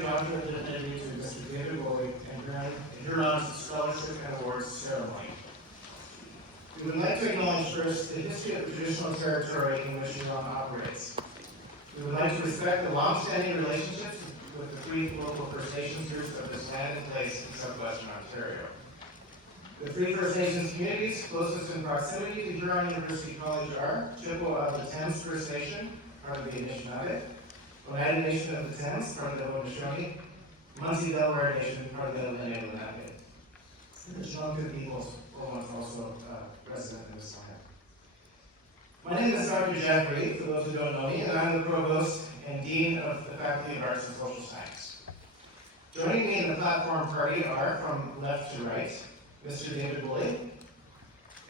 Doctorate divinity to Mr. David Wooley and Huron's Scholarship and Awards ceremony. We would like to acknowledge first the history of the traditional territory in which Huron operates. We would like to respect the long-standing relationships with the three local First Nations groups of this land and place in southwestern Ontario. The three First Nations communities closest in proximity to Huron University College are Chippewa of the Thames First Nation, part of the Anishinaabe, Oneida Nation of the Thames, part of the Haudenosaunee, Munsee Delaware Nation, part of the Lenape. The Chinooka peoples were once also resident in this land. My name is Dr. Jack Reed, for those who don't know me, and I'm the Provost and Dean of the Faculty of Arts and Social Science. Joining me in the platform party are, from left to right, Mr. David Wooley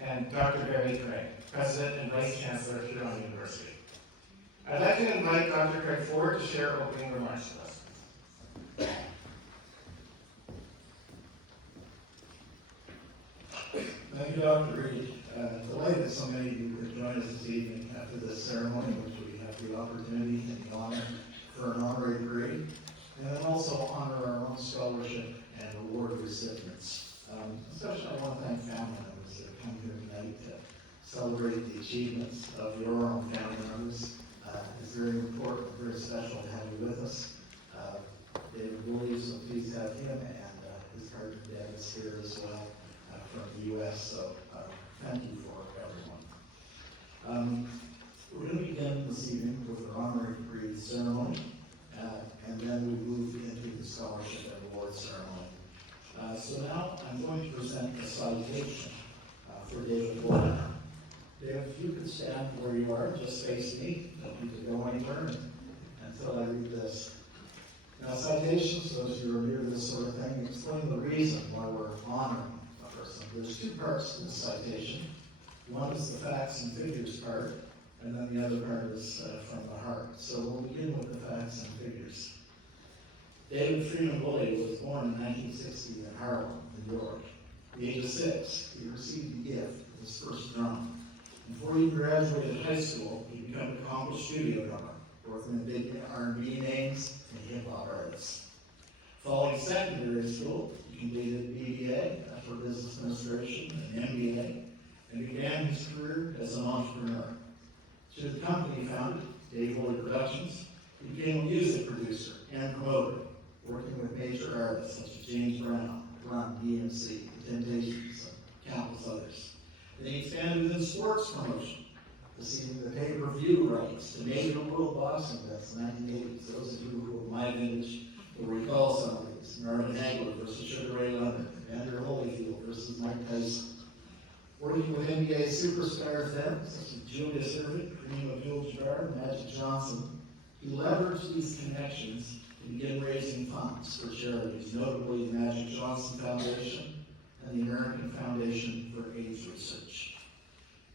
and Dr. Barry Craig, President and Vice Chancellor of Huron University. I'd like to invite Dr. Craig forward to share opening remarks with us. Thank you, Dr. Reed. Delighted that so many of you could join us this evening after this ceremony, which we have the opportunity and the honor for an honorary degree, and then also honor our own scholarship and award recipients. Especially I want to thank family members that have come here tonight to celebrate the achievements of your own family members. It's very important, very special to have you with us. David Wooley, so please have him, and his partner Deb is here as well from the U.S., so thank you for everyone. We're going to begin this evening with an honorary degree ceremony, and then we move into the scholarship and award ceremony. So now I'm going to present a citation for David Wooley. Dave, if you could stand where you are, just face me, don't need to go anywhere until I read this. Now, citations, those who are near this sort of thing, explain the reason why we're honoring a person. There's two parts to the citation. One is the facts and figures part, and then the other part is from the heart. So we'll begin with the facts and figures. David Freeman Wooley was born in 1960 in Harlem, New York. At the age of 6, he received the gift of his first drum. Before he graduated high school, he became an accomplished studio drummer, working with big R&B names and hip-hop artists. Following secondary school, he completed BBA for Business Administration and MBA, and began his career as an entrepreneur. Through the company he founded, Dave Wooley Productions, he became a music producer and promoter, working with major artists such as James Brown, Run DMC, The Temptations, and countless others. Then he expanded within sports promotion, receiving the pay-per-view rights to major world boxing events in the 1980s. Those of you who are my vintage will recall some of these. Marvin Hagler versus Sugar Ray Leonard, Andrew Holyfield versus Mike Tyson. Working with NBA superstars then, such as Julius Erving, Kareem Abdul-Jabbar, and Magic Johnson, he leveraged these connections to begin raising funds for charities, notably the Magic Johnson Foundation and the American Foundation for AIDS Research.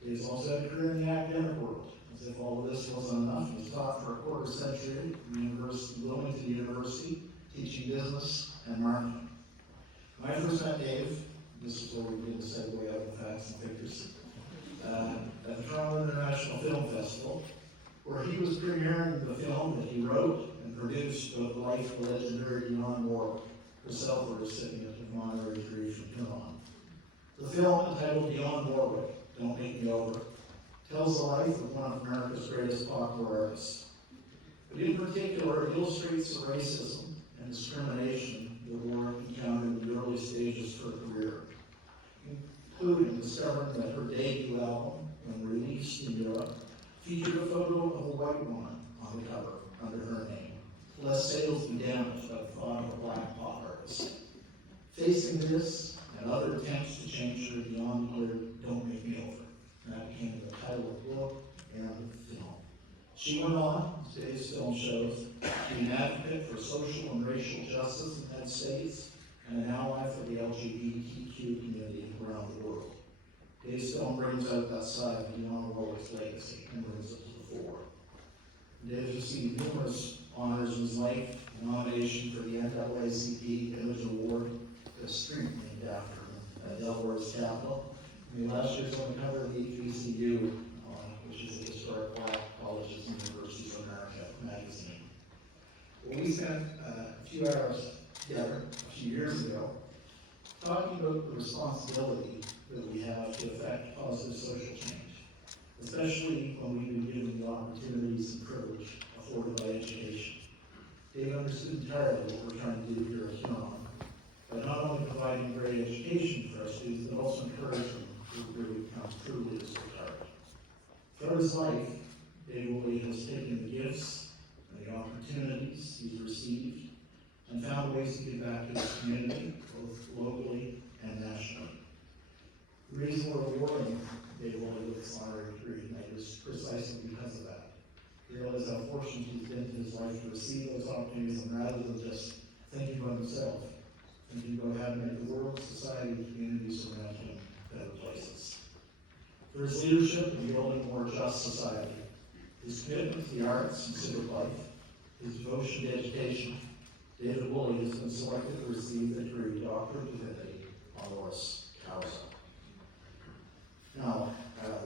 He has also had a career in the academic world. As if all of this wasn't enough, he's taught for a quarter century at Wilmington University, teaching business and marketing. When I first met Dave, this is where we begin to segue out of the facts and figures, at the Toronto International Film Festival, where he was premiering the film that he wrote and produced of the life of the legendary Dionne Warwick, herself a recipient of an honorary degree from Huron. The film, entitled Dionne Warwick, Don't Make Me Over, tells the life of one of America's greatest popular artists. But in particular, it illustrates the racism and discrimination that Warwick encountered in the early stages of her career, including discovering that her debut album, when released in Europe, featured a photo of a white woman on the cover under her name, lest sales be damaged by the thought of a black pop artist. Facing this and other attempts to change her, Dionne declared, "Don't Make Me Over." And that became the title of the book and the film. She went on, as today's film shows, to be an advocate for social and racial justice in the United States and an ally for the LGBTQ community around the world. Today's film brings out that side of Dionne Warwick's legacy and brings it to the fore. Dave has received numerous honors in his life, a nomination for the NAACP Image Award, a street named after him at Delaware's capital. And last year's on the cover of the HBCU, which is the Historic Black Colleges and Universities of America magazine. Well, we spent a few hours together a few years ago talking about the responsibility that we have to affect positive social change, especially when we've been given the opportunities and privilege afforded by education. Dave understood entirely what we're trying to do here at Huron, by not only providing great education for our students, but also encourage them to really become truly as retired. Throughout his life, Dave Wooley has taken the gifts and the opportunities he's received and found ways to give back to his community, both locally and nationally. The reason we're awarding Dave Wooley with his honorary degree tonight is precisely because of that. He realized how fortunate he's been in his life to receive those opportunities, and rather than just thinking about himself, thinking about how to make the world, society, and communities around him better places. For his leadership in building a more just society, his commitment to the arts and civic life, his devotion to education, David Wooley has been selected to receive the degree Doctor of Divinity honoris causa. Now,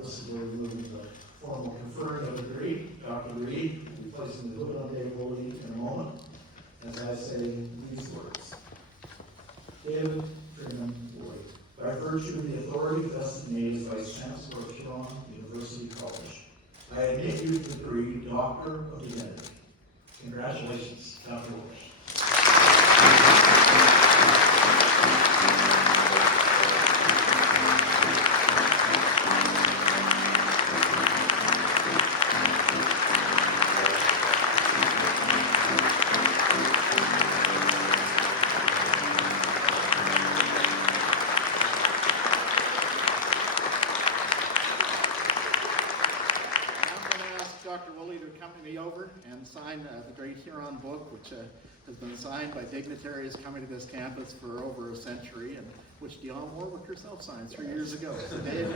this is where we move into the formal conferring of the degree. Dr. Reed will be placing the hood on David Wooley in a moment as I say these words. David Freeman Wooley, by virtue of the authority vested in me as Vice Chancellor of Huron University College, I admit you to the degree Doctor of Divinity. Congratulations, Dr. Wooley. Dr. Wooley to accompany me over and sign the Great Huron book, which has been signed by dignitaries coming to this campus for over a century, and which Dionne Warwick herself signed 3 years ago. So Dave,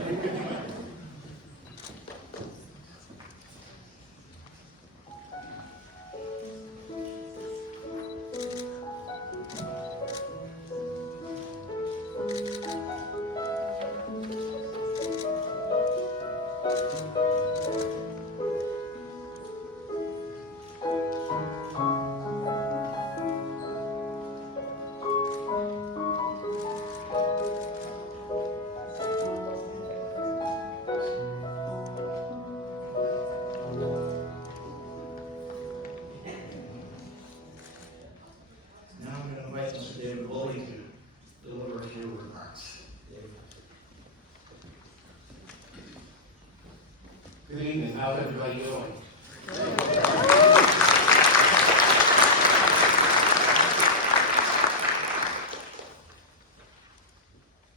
David Wooley to deliver a few remarks. David. Good evening. How's everybody doing?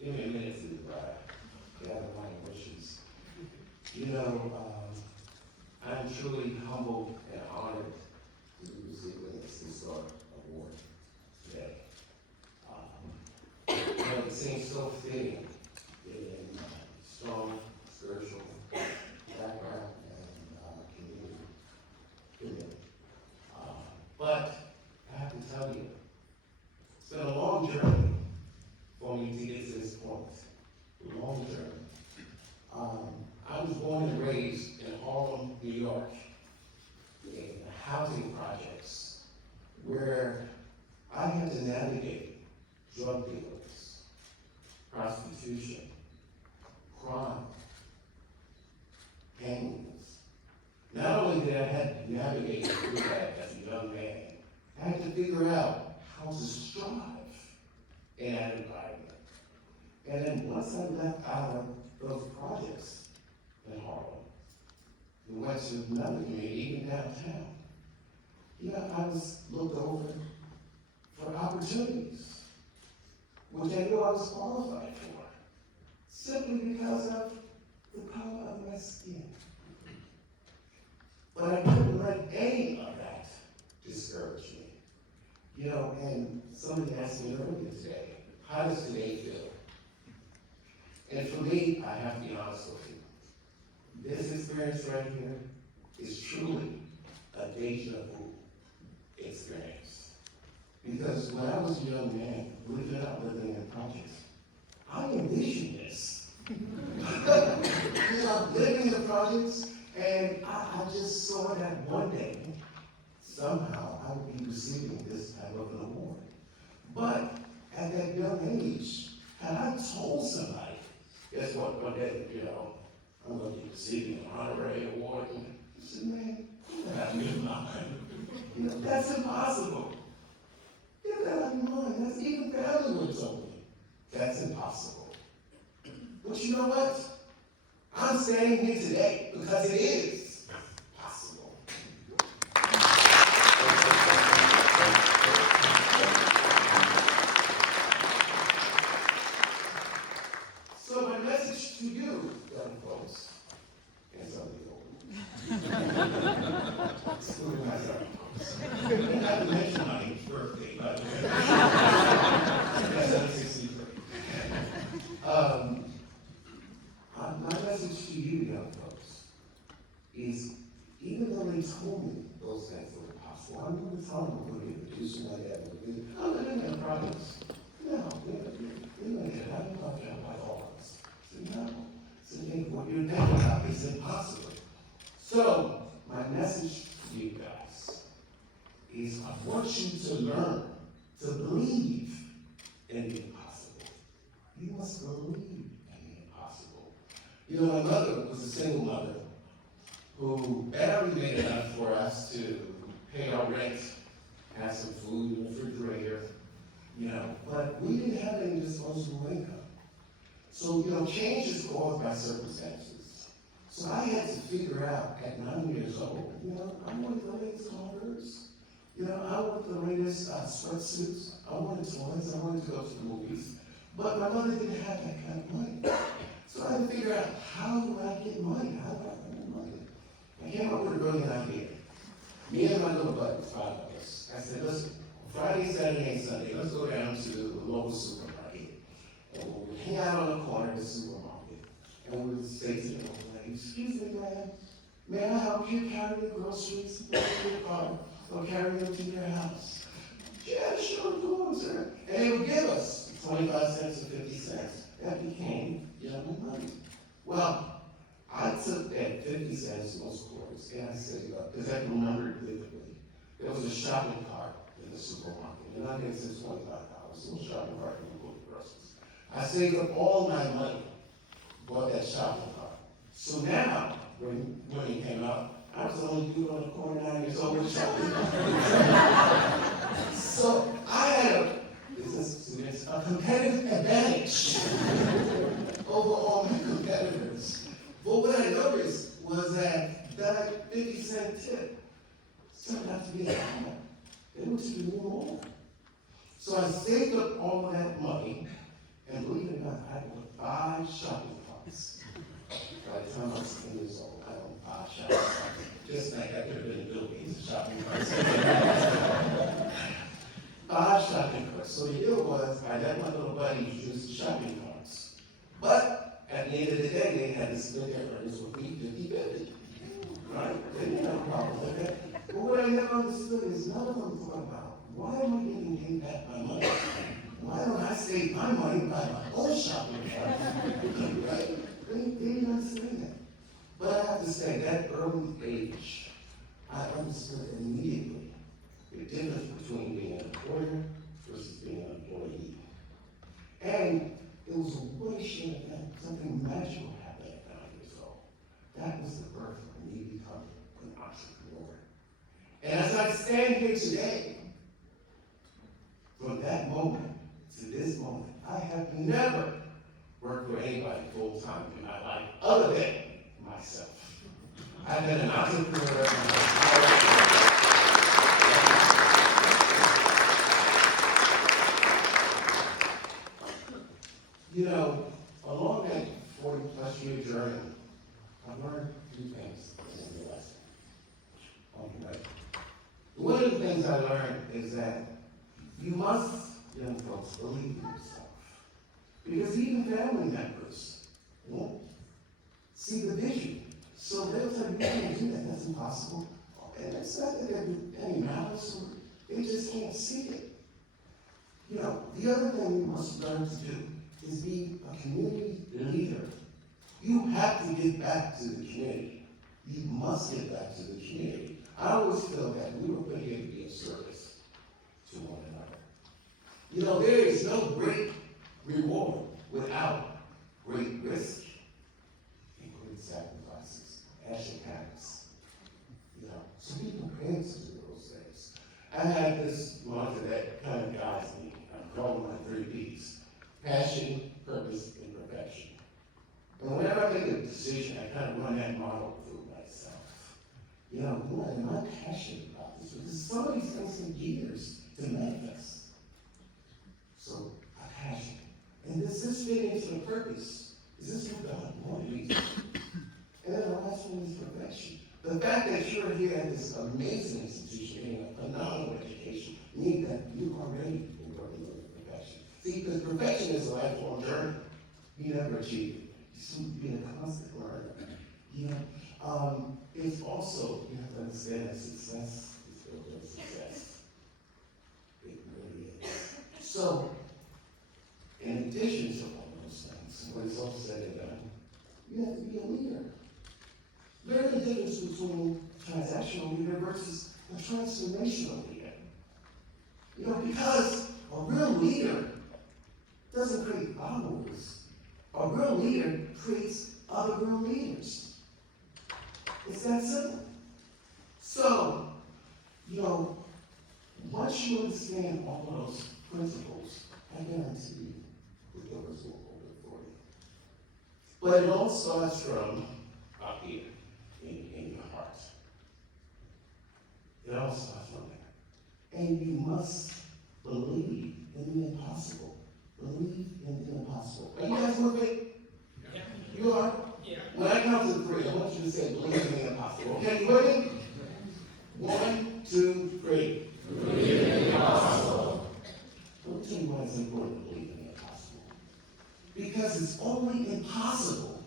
Give me a minute to gather my wishes. You know, I'm truly humbled and honored to be receiving this historic award today. It seems so fitting in strong spiritual background and community. But I have to tell you, it's been a long journey for me to get to this point. A long journey. I was born and raised in Harlem, New York, in housing projects where I had to navigate drug dealers, prostitution, crime, gangs. Not only did I have to navigate through that as a young man, I had to figure out how to strive in that environment. And then once I left out of those projects in Harlem, we went to another community, even downtown. I was looked over for opportunities, which I knew I was qualified for, simply because of the color of my skin. But I couldn't let any of that discourage me. And somebody asked me earlier today, how does today feel? And for me, I have to be honest with you. This experience right here is truly a deja vu experience. Because when I was a young man, believe it or not, living in projects, I envisioned this. Living in the projects, and I just saw that one day, somehow, I would be receiving this type of an award. But at that young age, had I told somebody, guess what, one day, I'm going to be receiving an honorary award, and I said, man, get that out of your mind. That's impossible. Get that out of your mind. That's even family would have told me. That's impossible. But you know what? I'm standing here today because it is possible. So my message to you, young folks, and some of you excluding myself, I didn't have to mention my birthday, by the way. That's 763. My message to you, young folks, is even though they told me those things were possible, I'm going to tell them I'm going to be producing my dad. I'm going to promise. No, you're going to get out of my job like all of us. So no. So what you're thinking about is impossible. So my message to you guys is I want you to learn to believe in the impossible. You must believe in the impossible. My mother was a single mother who barely made enough for us to pay our rent, have some food in the refrigerator, but we didn't have any disposable income. So, change is caused by circumstances. So I had to figure out at 9 years old, I wanted the latest Converse. I wanted the latest sweatsuits. I wanted toys. I wanted to go to the movies. But my mother didn't have that kind of money. So I had to figure out, how do I get money? How do I get money? I came up with a brilliant idea. Me and my little buddies, 5 of us, I said, listen, Friday, Saturday, and Sunday, let's go down to the local supermarket. And we'll hang out on the corner of the supermarket. And we would say to them, excuse me, ma'am, may I help you carry the groceries to your car or carry them to your house? Yeah, sure, go on, sir. And they would give us 25 cents or 50 cents. That became my money. Well, I took that 50 cents, most quarters, and I saved up, because I can remember it vividly. There was a shopping cart in the supermarket, and I didn't say $25, a little shopping cart and go to groceries. I saved up all my money, bought that shopping cart. So now, when money came out, I was the only dude on the corner 9 years old with a shopping cart. So I had a competitive advantage over all my competitors. But what I noticed was that 50-cent tip turned out to be a lot. They were to do more. So I saved up all of that money, and believe it or not, I bought 5 shopping carts. By the time I was 10 years old, I owned 5 shopping carts. Just like I could have been a Bill Gates of shopping carts. 5 shopping carts. So the deal was, I let my little buddies use the shopping carts. But at the end of the day, they had to split their earnings with me 50-50. Right? They didn't have a problem with that. But what I never understood is none of them thought about, why am I getting paid back my money? Why don't I save my money by my own shopping cart? Right? They didn't understand that. But I have to say, that early age, I understood immediately the difference between being an employer versus being an employee. And it was a way event, something magical happened at 9 years old. That was the birth of me becoming an entrepreneur. And as I stand here today, from that moment to this moment, I have never worked for anybody full time in my life other than myself. I've been an entrepreneur. Along that 40-plus year journey, I've learned 2 things in the lesson. Okay. One of the things I learned is that you must, young folks, believe in yourself. Because even family members won't see the vision. So they'll tell you, you can't do that, that's impossible. And it's not that they're any malice, they just can't see it. The other thing you must learn to do is be a community leader. You have to give back to the community. You must give back to the community. I always feel that we were put here to be of service to one another. You know, there is no great reward without great risk and great sacrifices, as your parents. You know, so be prepared to do those things. I had this mantra that kind of guides me. I'm calling my 3 P's: passion, purpose, and perfection. And whenever I make a decision, I kind of run that model through myself. You know, what am I passionate about this? Because some of these things take years to manifest. So, a passion. And does this fit into the purpose? Is this what God wanted me to do? And then the last one is perfection. The fact that you're here at this amazing institution, getting a phenomenal education, means that you are ready for working with perfection. See, because perfection is a lifelong journey. You never achieve it. You should be a constant learner. You know, it's also, you have to understand that success is built on success. It really is. So, in addition to all those things, when it's all said and done, you have to be a leader. Learn the difference between a transactional leader versus a transformational leader. You know, because a real leader doesn't create followers. A real leader creates other real leaders. It's that simple. So, you know, once you understand all of those principles, I guarantee you, the doors will open for you. But it all starts from up here, in your heart. It all starts from there. And you must believe in the impossible. Believe in the impossible. Are you guys with me? Yeah. You are? Yeah. When I count to 3, I want you to say, believe in the impossible. Okay, you ready? 1, 2, 3. Believe in the impossible. Let me tell you why it's important to believe in the impossible. Because it's only impossible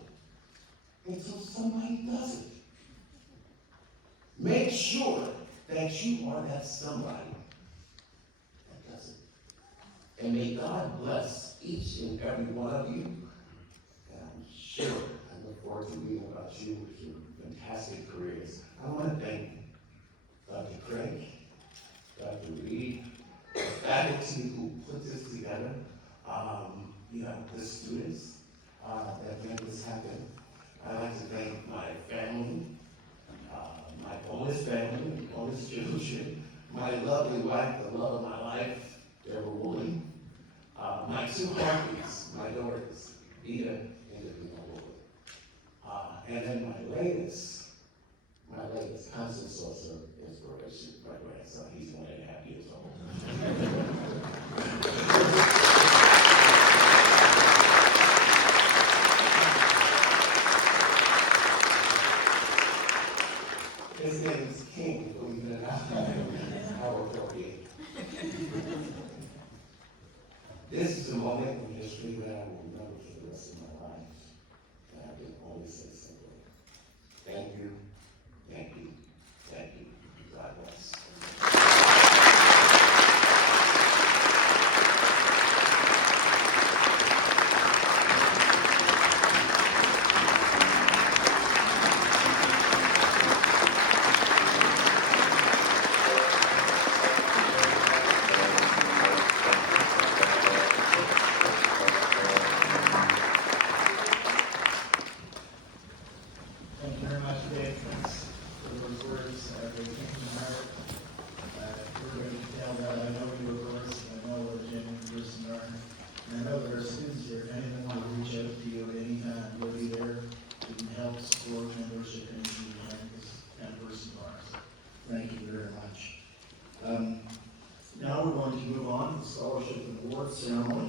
until somebody does it. Make sure that you are that somebody that does it. And may God bless each and every one of you. And I'm sure I look forward to reading about you with your fantastic careers. I want to thank Dr. Craig, Dr. Reed, the faculty who put this together, you know, the students that made this happen. I'd like to thank my family, my bonus family, bonus children, my lovely wife, the love of my life, Deborah Wooley, my 2 heartbeats, my daughters, Vida and Davina Wooley. And then my latest constant source of inspiration, my grandson. He's 1.5 years old. His name is King, believe it or not. How appropriate. This is a moment in history that I will remember for the rest of my life. And I can only say simply, thank you, thank you, thank you. God bless. Thank you very much, Dave. Thanks for those words. They came from the heart. Everybody can tell that I know you, of course. I know what a genuine person you are. And I know there are students here. If anyone wants to reach out to you at any time, we'll be there. We can help support mentorship and this kind of person you are. So thank you very much. Now we're going to move on to the scholarship and award ceremony.